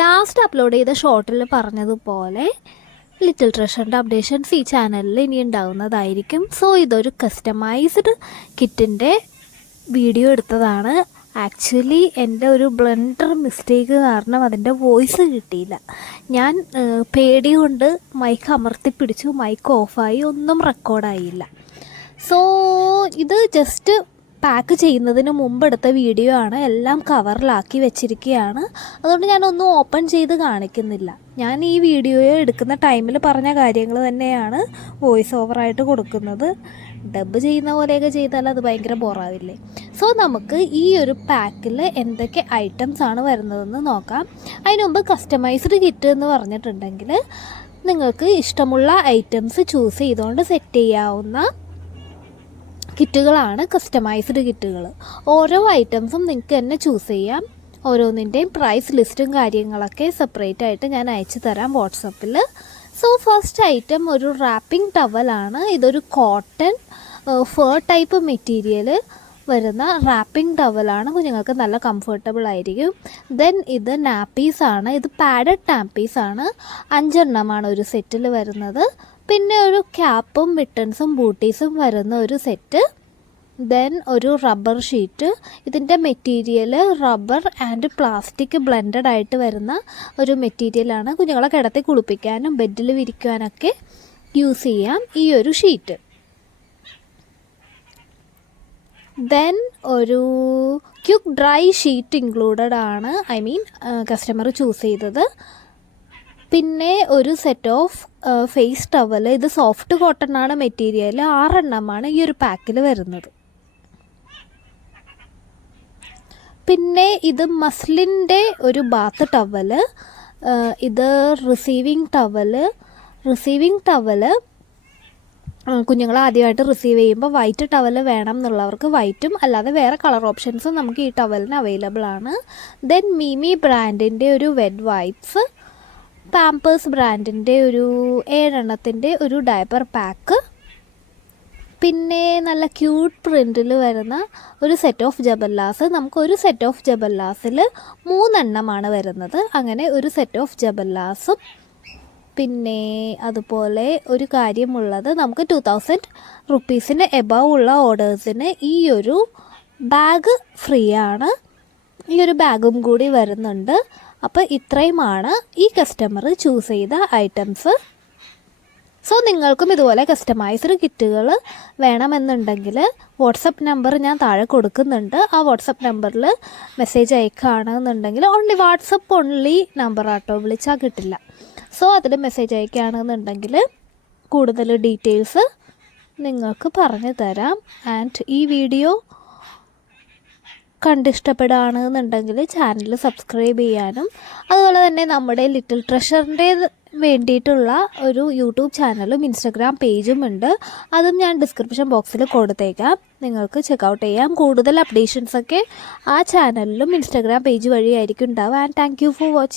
Last upload ചെയ്ത ഷോർട്ടിൽ പറഞ്ഞതുപോലെ little ട്രഷറിൻ്റെ updations ഈ ചാനലിൽ ഇനി ഉണ്ടാകുന്നതായിരിക്കും. സോ ഇതൊരു കസ്റ്റമൈസ്ഡ് കിറ്റിൻ്റെ വീഡിയോ എടുത്തതാണ്. ആക്ച്വലി എൻ്റെ ഒരു ബ്ലണ്ടർ മിസ്റ്റേക്ക് കാരണം അതിൻ്റെ വോയിസ് കിട്ടിയില്ല. ഞാൻ പേടി കൊണ്ട് മൈക്ക് അമർത്തിപ്പിടിച്ചു, മൈക്ക് ഓഫായി, ഒന്നും റെക്കോർഡായില്ല. സോ ഇത് ജസ്റ്റ് പാക്ക് ചെയ്യുന്നതിന് മുമ്പ് എടുത്ത വീഡിയോ ആണ്. എല്ലാം കവറിലാക്കി വെച്ചിരിക്കുകയാണ്. അതുകൊണ്ട് ഞാനൊന്നും ഓപ്പൺ ചെയ്ത് കാണിക്കുന്നില്ല. ഞാൻ ഈ വീഡിയോ എടുക്കുന്ന ടൈമിൽ പറഞ്ഞ കാര്യങ്ങൾ തന്നെയാണ് വോയിസ് ഓവറായിട്ട് കൊടുക്കുന്നത്. ഡബ് ചെയ്യുന്ന പോലെയൊക്കെ ചെയ്താൽ അത് ഭയങ്കര ബോറാവില്ലേ. സോ നമുക്ക് ഈ ഒരു പാക്കിൽ എന്തൊക്കെ ഐറ്റംസ് ആണ് വരുന്നതെന്ന് നോക്കാം. അതിന് മുമ്പ് കസ്റ്റമൈസ്ഡ് കിറ്റ് എന്ന് പറഞ്ഞിട്ടുണ്ടെങ്കിൽ നിങ്ങൾക്ക് ഇഷ്ടമുള്ള ഐറ്റംസ് ചൂസ് ചെയ്തുകൊണ്ട് സെറ്റ് ചെയ്യാവുന്ന കിറ്റുകളാണ് കസ്റ്റമൈസ്ഡ് കിറ്റുകൾ. ഓരോ ഐറ്റംസും നിങ്ങൾക്ക് തന്നെ ചൂസ് ചെയ്യാം. ഓരോന്നിൻ്റെയും പ്രൈസ് ലിസ്റ്റും കാര്യങ്ങളൊക്കെ സെപ്പറേറ്റ് ആയിട്ട് ഞാൻ അയച്ചു തരാം വാട്സപ്പിൽ. സോ ഫസ്റ്റ് ഐറ്റം ഒരു റാപ്പിംഗ് ടവലാണ്. ഇതൊരു കോട്ടൺ ഫർ ടൈപ്പ് മെറ്റീരിയൽ വരുന്ന റാപ്പിംഗ് ടവലാണ്. കുഞ്ഞുങ്ങൾക്ക് നല്ല കംഫർട്ടബിൾ ആയിരിക്കും. ദെൻ ഇത് നാപ്പീസാണ്. ഇത് പാഡഡ് നാപ്പീസാണ്. 5 എണ്ണമാണ് ഒരു സെറ്റിൽ വരുന്നത്. പിന്നെ ഒരു ക്യാപ്പും മിട്ടൺസും ബൂട്ടീസും വരുന്ന ഒരു സെറ്റ്. ദെൻ ഒരു റബ്ബർ ഷീറ്റ്. ഇതിൻ്റെ material rubber and plastic blended ആയിട്ട് വരുന്ന ഒരു മെറ്റീരിയലാണ്. കുഞ്ഞുങ്ങളെ കിടത്തി കുളിപ്പിക്കാനും ബെഡിൽ വിരിക്കുവാനൊക്കെ യൂസ് ചെയ്യാം ഈ ഒരു ഷീറ്റ്. ദെൻ ഒരു ക്യുക്ക് ഡ്രൈ ഷീറ്റ് ഇൻക്ലൂഡഡ് ആണ്. കസ്റ്റമർ ചൂസ് ചെയ്തത്. പിന്നെ ഒരു സെറ്റ് ഓഫ് ഫേസ് ടവൽ. ഇത് സോഫ്റ്റ് കോട്ടൺ ആണ് മെറ്റീരിയൽ. 6 എണ്ണമാണ് ഈ ഒരു പാക്കിൽ വരുന്നത്. പിന്നെ ഇത് മസ്ലിൻ്റെ ഒരു ബാത്ത് ടവൽ. ഇത് റിസീവിങ് ടവൽ കുഞ്ഞുങ്ങൾ ആദ്യമായിട്ട് റിസീവ് ചെയ്യുമ്പോൾ വൈറ്റ് ടവൽ വേണം എന്നുള്ളവർക്ക് വൈറ്റും അല്ലാതെ വേറെ കളർ ഓപ്ഷൻസും നമുക്ക് ഈ ടവലിന് അവൈലബിൾ ആണ്. ദെൻ മിമി ബ്രാൻഡിൻ്റെ ഒരു വെറ്റ് വൈപ്സ്. പാമ്പേഴ്സ് ബ്രാൻഡിൻ്റെ ഒരു 7 എണ്ണത്തിൻ്റെ ഒരു ഡയപ്പർ പാക്ക്. പിന്നെ നല്ല ക്യൂട്ട് പ്രിൻറ്റിൽ വരുന്ന ഒരു സെറ്റ് ഓഫ് ജബല്ലാസ്. നമുക്കൊരു സെറ്റ് ഓഫ് ജബല്ലാസിൽ 3 എണ്ണമാണ് വരുന്നത്. അങ്ങനെ ഒരു സെറ്റ് ഓഫ് ജബല്ലാസും. പിന്നെ അതുപോലെ ഒരു കാര്യമുള്ളത്, നമുക്ക് 2000 റുപ്പീസിന് എബവ് ഉള്ള ഓർഡേഴ്സിന് ഈ ഒരു ബാഗ് ഫ്രീ ആണ്. ഈ ഒരു ബാഗും കൂടി വരുന്നുണ്ട്. അപ്പോൾ ഇത്രയുമാണ് ഈ കസ്റ്റമർ ചൂസ് ചെയ്ത ഐറ്റംസ്. സോ നിങ്ങൾക്കും ഇതുപോലെ കസ്റ്റമൈസ്ഡ് കിറ്റുകൾ വേണമെന്നുണ്ടെങ്കിൽ വാട്സപ്പ് നമ്പർ ഞാൻ താഴെ കൊടുക്കുന്നുണ്ട്. ആ വാട്സപ്പ് നമ്പറിൽ മെസ്സേജ് അയക്കുകയാണെന്നുണ്ടെങ്കിൽ വാട്സപ്പ് ഓൺലി നമ്പർ ആട്ടോ, വിളിച്ചാൽ കിട്ടില്ല. സോ അതിൽ മെസ്സേജ് അയക്കുകയാണെന്നുണ്ടെങ്കിൽ കൂടുതൽ ഡീറ്റെയിൽസ് നിങ്ങൾക്ക് പറഞ്ഞു തരാം. ആൻഡ് ഈ വീഡിയോ കണ്ടിഷ്ടപ്പെടുകയാണെന്നുണ്ടെങ്കിൽ ചാനൽ സബ്സ്ക്രൈബ് ചെയ്യാനും അതുപോലെ തന്നെ നമ്മുടെ ലിറ്റിൽ ട്രഷറിൻ്റെ വേണ്ടിയിട്ടുള്ള ഒരു യൂട്യൂബ് ചാനലും ഇൻസ്റ്റഗ്രാം പേജും ഉണ്ട്. അതും ഞാൻ ഡിസ്ക്രിപ്ഷൻ ബോക്സിൽ കൊടുത്തേക്കാം. നിങ്ങൾക്ക് ചെക്കൗട്ട് ചെയ്യാം. കൂടുതൽ അപ്ഡേഷൻസൊക്കെ ആ ചാനലിലും ഇൻസ്റ്റഗ്രാം പേജ് വഴിയായിരിക്കും ഉണ്ടാവുക. And thank you for watching.